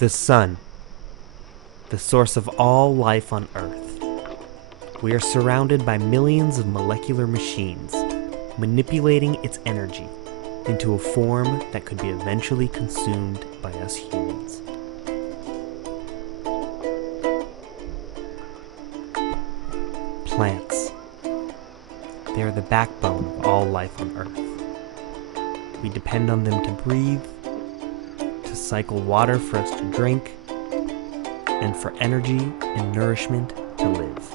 The sun, the source of all life on Earth. We are surrounded by millions of molecular machines, manipulating its energy into a form that could be eventually consumed by us humans. Plants. They are the backbone of all life on Earth. We depend on them to breathe, to cycle water for us to drink, and for energy and nourishment to live.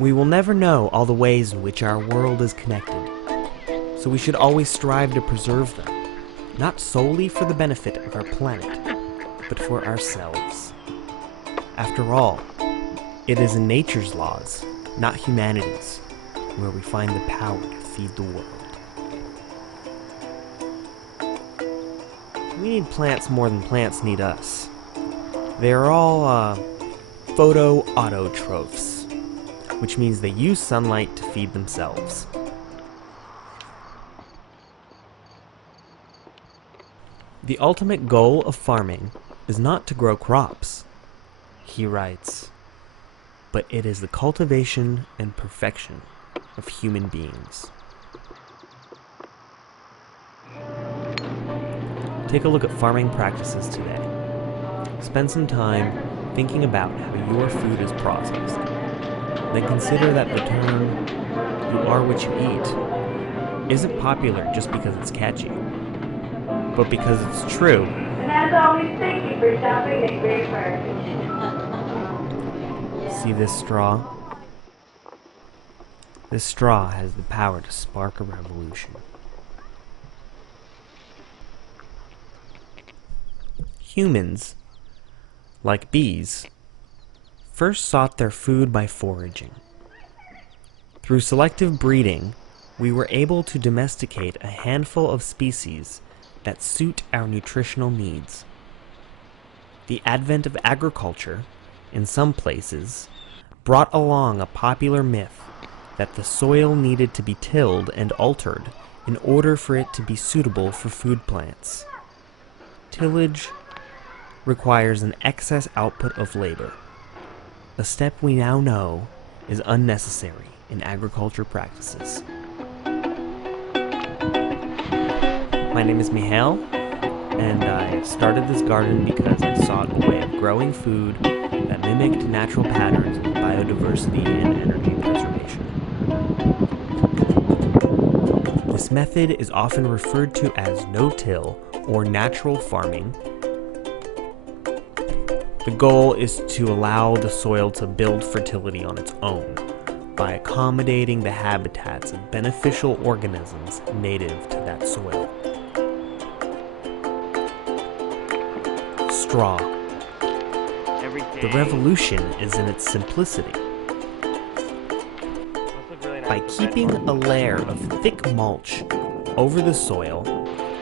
We will never know all the ways in which our world is connected, so we should always strive to preserve them, not solely for the benefit of our planet, but for ourselves. After all, it is in nature's laws, not humanity's, where we find the power to feed the world. We need plants more than plants need us. They are all photoautotrophs, which means they use sunlight to feed themselves. The ultimate goal of farming is not to grow crops, he writes, but it is the cultivation and perfection of human beings. Take a look at farming practices today. Spend some time thinking about how your food is processed. Then consider that the term, "you are what you eat," isn't popular just because it's catchy, but because it's true. And as always, thank you for shopping at Great Market. See this straw? This straw has the power to spark a revolution. Humans, like bees, first sought their food by foraging. Through selective breeding, we were able to domesticate a handful of species that suit our nutritional needs. The advent of agriculture, in some places, brought along a popular myth that the soil needed to be tilled and altered in order for it to be suitable for food plants. Tillage requires an excess output of labor, a step we now know is unnecessary in agriculture practices. My name is Mihail, and I started this garden because I sought a way of growing food that mimicked natural patterns of biodiversity and energy preservation. This method is often referred to as no-till or natural farming. The goal is to allow the soil to build fertility on its own by accommodating the habitats of beneficial organisms native to that soil. Straw. The revolution is in its simplicity. By keeping a layer of thick mulch over the soil,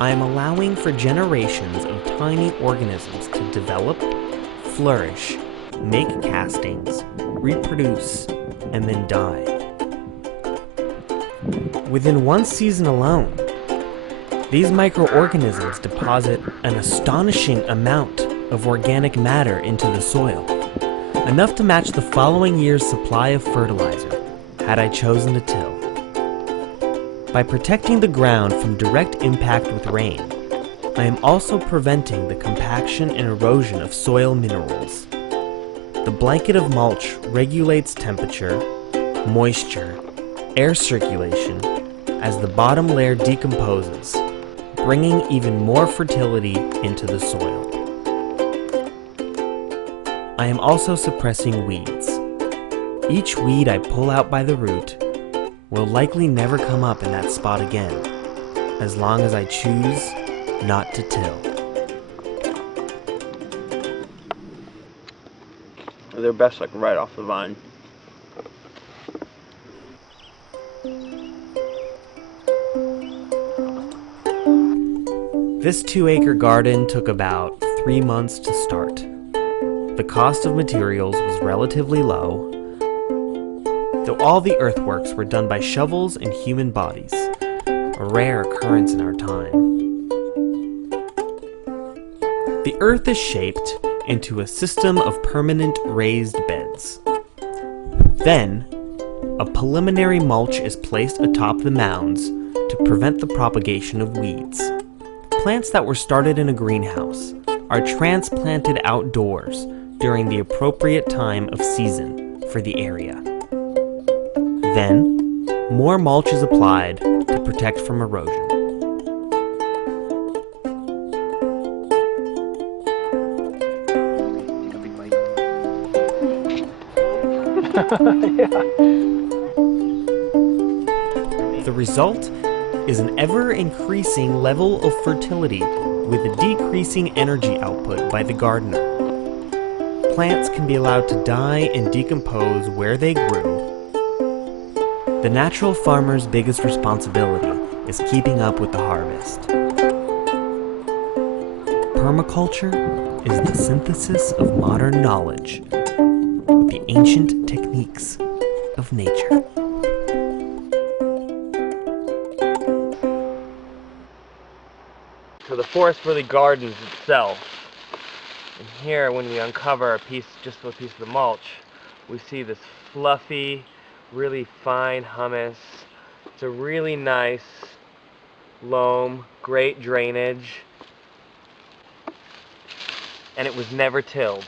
I am allowing for generations of tiny organisms to develop, flourish, make castings, reproduce, and then die. Within one season alone, these microorganisms deposit an astonishing amount of organic matter into the soil, enough to match the following year's supply of fertilizer, had I chosen to till. By protecting the ground from direct impact with rain, I am also preventing the compaction and erosion of soil minerals. The blanket of mulch regulates temperature, moisture, air circulation as the bottom layer decomposes, bringing even more fertility into the soil. I am also suppressing weeds. Each weed I pull out by the root will likely never come up in that spot again, as long as I choose not to till. They're best like right off the vine. This 2-acre garden took about 3 months to start. The cost of materials was relatively low, though all the earthworks were done by shovels and human bodies, a rare occurrence in our time. The earth is shaped into a system of permanent raised beds. Then, a preliminary mulch is placed atop the mounds to prevent the propagation of weeds. Plants that were started in a greenhouse are transplanted outdoors during the appropriate time of season for the area. Then, more mulch is applied to protect from erosion. The result is an ever-increasing level of fertility with a decreasing energy output by the gardener. Plants can be allowed to die and decompose where they grew. The natural farmer's biggest responsibility is keeping up with the harvest. Permaculture is the synthesis of modern knowledge with the ancient techniques of nature. So the forest really gardens itself. And here, when we uncover just a piece of the mulch, we see this fluffy, really fine humus. It's a really nice loam, great drainage, and it was never tilled.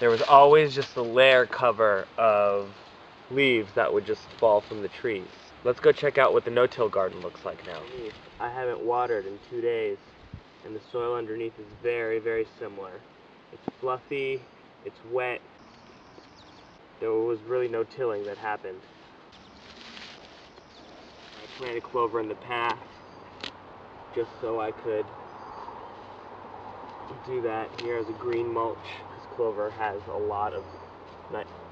There was always just a layer cover of leaves that would just fall from the trees. Let's go check out what the no-till garden looks like now. I haven't watered in 2 days, and the soil underneath is very, very similar. It's fluffy, it's wet. There was really no tilling that happened. I planted clover in the path just so I could do that. Here is a green mulch, because clover has a lot of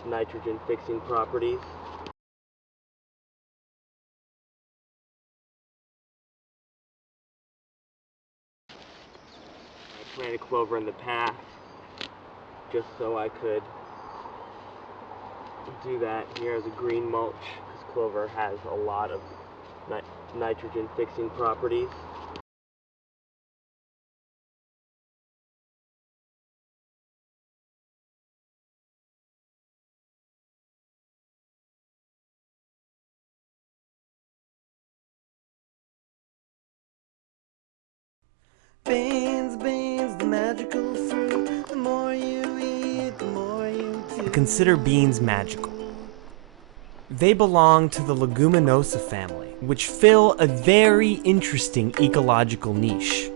nitrogen fixing properties. I planted clover in the path just so I could do that. Here is a green mulch, because clover has a lot of nitrogen fixing properties. Beans, beans, the magical fruit. The more you eat, the more you do. Consider beans magical. They belong to the leguminosa family, which fill a very interesting ecological niche.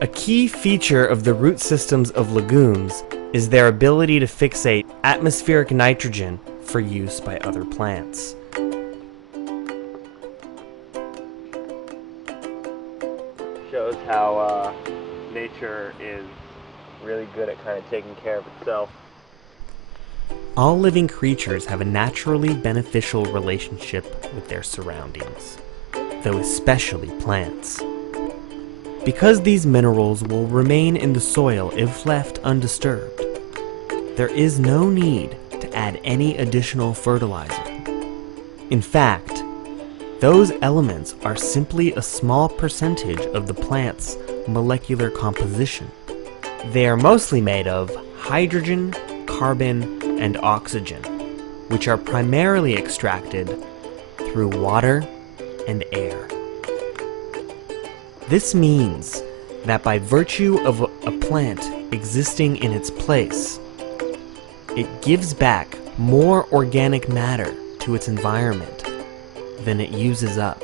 A key feature of the root systems of legumes is their ability to fixate atmospheric nitrogen for use by other plants. Shows how nature is really good at kind of taking care of itself. All living creatures have a naturally beneficial relationship with their surroundings, though especially plants. Because these minerals will remain in the soil if left undisturbed, there is no need to add any additional fertilizer. In fact, those elements are simply a small percentage of the plant's molecular composition. They are mostly made of hydrogen, carbon, and oxygen, which are primarily extracted through water and air. This means that by virtue of a plant existing in its place, it gives back more organic matter to its environment than it uses up.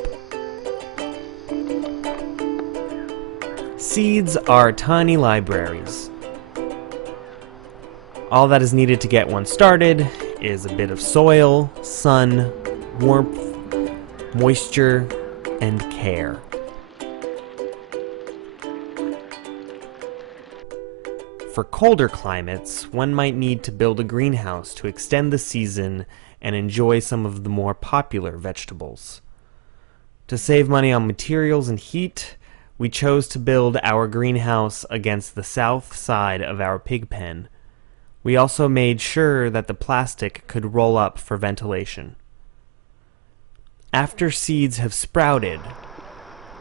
Seeds are tiny libraries. All that is needed to get one started is a bit of soil, sun, warmth, moisture, and care. For colder climates, one might need to build a greenhouse to extend the season and enjoy some of the more popular vegetables. To save money on materials and heat, we chose to build our greenhouse against the south side of our pig pen. We also made sure that the plastic could roll up for ventilation. After seeds have sprouted,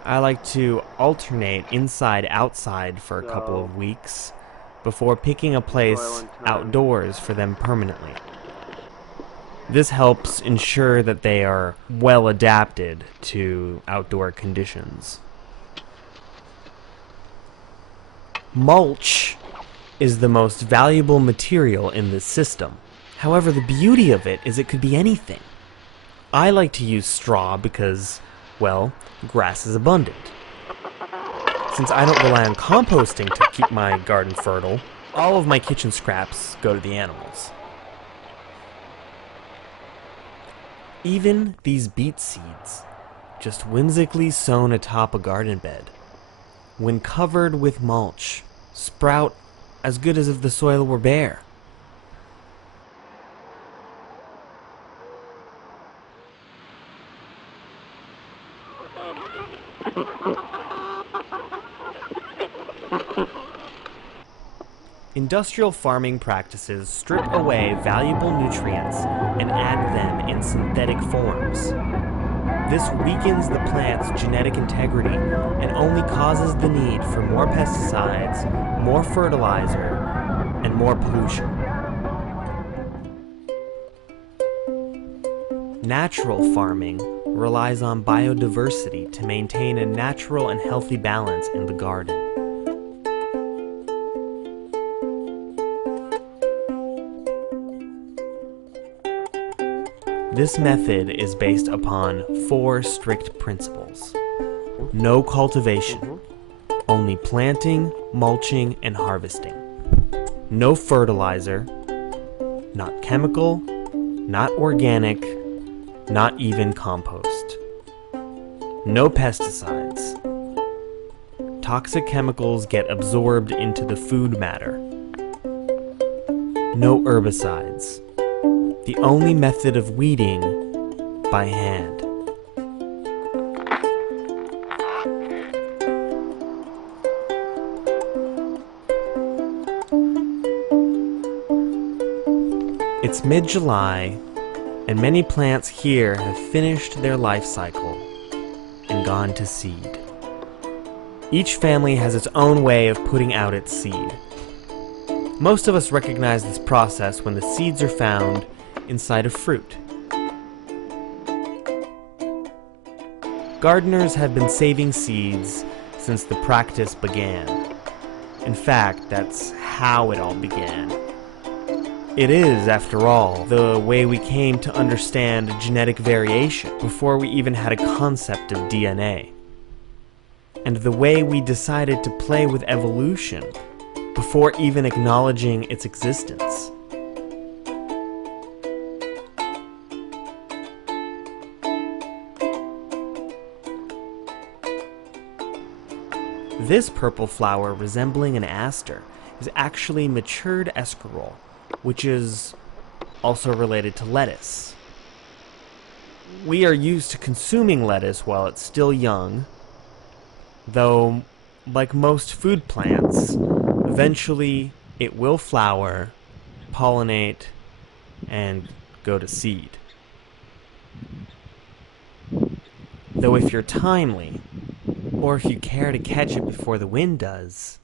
I like to alternate inside-outside for a couple of weeks before picking a place outdoors for them permanently. This helps ensure that they are well adapted to outdoor conditions. Mulch is the most valuable material in this system. However, the beauty of it is it could be anything. I like to use straw because, well, grass is abundant. Since I don't rely on composting to keep my garden fertile, all of my kitchen scraps go to the animals. Even these beet seeds, just whimsically sown atop a garden bed, when covered with mulch, sprout as good as if the soil were bare. Industrial farming practices strip away valuable nutrients and add them in synthetic forms. This weakens the plant's genetic integrity and only causes the need for more pesticides, more fertilizer, and more pollution. Natural farming relies on biodiversity to maintain a natural and healthy balance in the garden. This method is based upon 4 strict principles. No cultivation, only planting, mulching, and harvesting. No fertilizer, not chemical, not organic, not even compost. No pesticides. Toxic chemicals get absorbed into the food matter. No herbicides. The only method of weeding by hand. It's mid-July, and many plants here have finished their life cycle and gone to seed. Each family has its own way of putting out its seed. Most of us recognize this process when the seeds are found inside of fruit. Gardeners have been saving seeds since the practice began. In fact, that's how it all began. It is, after all, the way we came to understand genetic variation before we even had a concept of DNA. And the way we decided to play with evolution before even acknowledging its existence. This purple flower resembling an aster is actually matured escarole, which is also related to lettuce. We are used to consuming lettuce while it's still young, though, like most food plants, eventually it will flower, pollinate, and go to seed. Though if you're timely, or if you care to catch it before the wind does,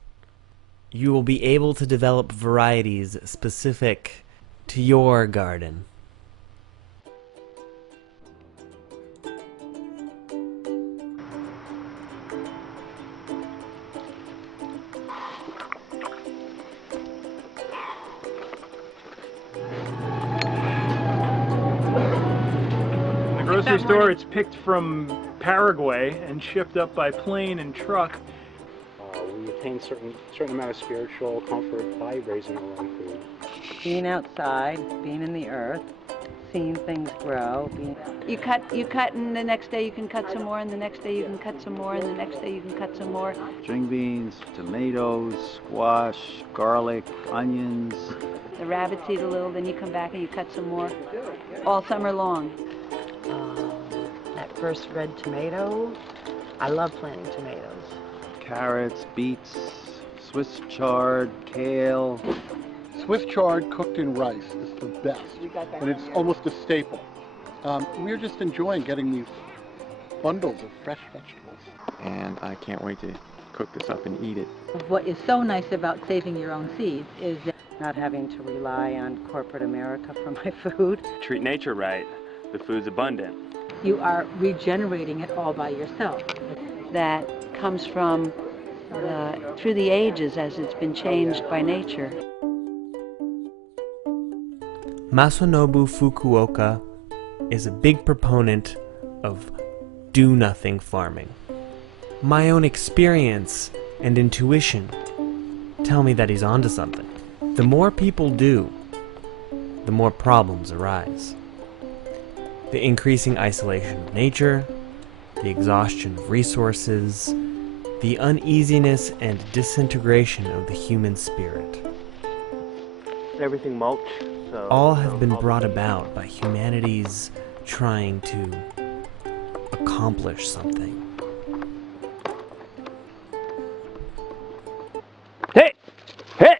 you will be able to develop varieties specific to your garden. In the grocery store, it's picked from Paraguay and shipped up by plane and truck. We attain certain amount of spiritual comfort by raising our own food. Being outside, being in the earth, seeing things grow. You cut, and the next day you can cut some more, and the next day you can cut some more, and the next day you can cut some more. String beans, tomatoes, squash, garlic, onions. The rabbits eat a little, then you come back and you cut some more, all summer long. That first red tomato, I love planting tomatoes. Carrots, beets, Swiss chard, kale. Swiss chard cooked in rice is the best, and it's almost a staple. We're just enjoying getting these bundles of fresh vegetables. And I can't wait to cook this up and eat it. What is so nice about saving your own seeds is that Not having to rely on corporate America for my food. Treat nature right. The food's abundant. you are regenerating it all by yourself. That comes from through the ages as it's been changed by nature. Masanobu Fukuoka is a big proponent of do-nothing farming. My own experience and intuition tell me that he's onto something. The more people do, the more problems arise. The increasing isolation of nature, the exhaustion of resources, the uneasiness and disintegration of the human spirit. Everything mulch. So, all have been brought about by humanity's trying to accomplish something. Hey! Hey!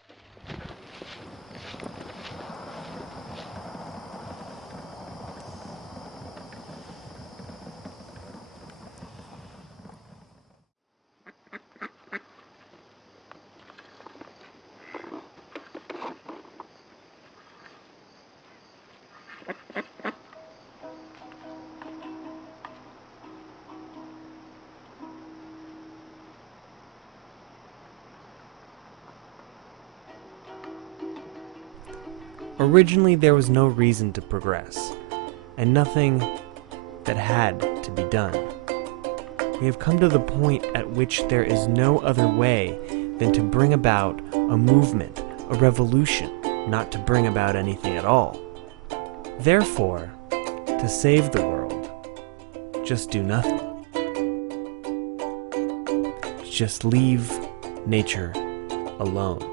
Originally, there was no reason to progress, and nothing that had to be done. We have come to the point at which there is no other way than to bring about a movement, a revolution, not to bring about anything at all. Therefore, to save the world, just do nothing. Just leave nature alone.